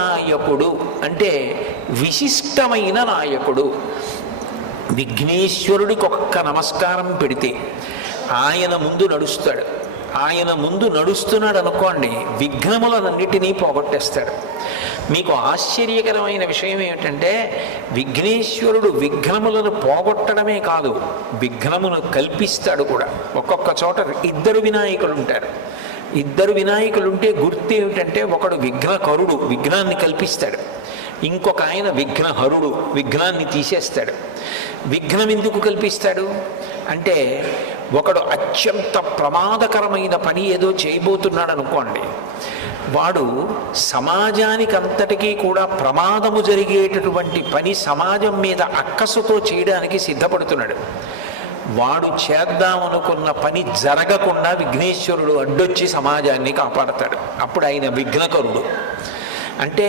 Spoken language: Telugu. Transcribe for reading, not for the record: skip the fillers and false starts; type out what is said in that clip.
నాయకుడు అంటే విశిష్టమైన నాయకుడు. విఘ్నేశ్వరుడికి ఒక్క నమస్కారం పెడితే ఆయన ముందు నడుస్తాడు. ఆయన ముందు నడుస్తున్నాడు అనుకోండి, విఘ్నములన్నిటినీ పోగొట్టేస్తాడు. మీకు ఆశ్చర్యకరమైన విషయం ఏమిటంటే, విఘ్నేశ్వరుడు విఘ్నములను పోగొట్టడమే కాదు, విఘ్నమును కల్పిస్తాడు కూడా. ఒక్కొక్క చోట ఇద్దరు వినాయకులు ఉంటారు. ఇద్దరు వినాయకులుంటే గుర్తు ఏమిటంటే, ఒకడు విఘ్నకరుడు, విఘ్నాన్ని కల్పిస్తాడు. ఇంకొక ఆయన విఘ్నహరుడు, విఘ్నాన్ని తీసేస్తాడు. విఘ్నం ఎందుకు కల్పిస్తాడు అంటే, ఒకడు అత్యంత ప్రమాదకరమైన పని ఏదో చేయబోతున్నాడు అనుకోండి, వాడు సమాజానికి అంతటికీ కూడా ప్రమాదము జరిగేటటువంటి పని సమాజం మీద అక్కసుతో చేయడానికి సిద్ధపడుతున్నాడు. వాడు చేద్దామనుకున్న పని జరగకుండా విఘ్నేశ్వరుడు అడ్డొచ్చి సమాజాన్ని కాపాడతాడు. అప్పుడు ఆయన విఘ్నకరుడు. అంటే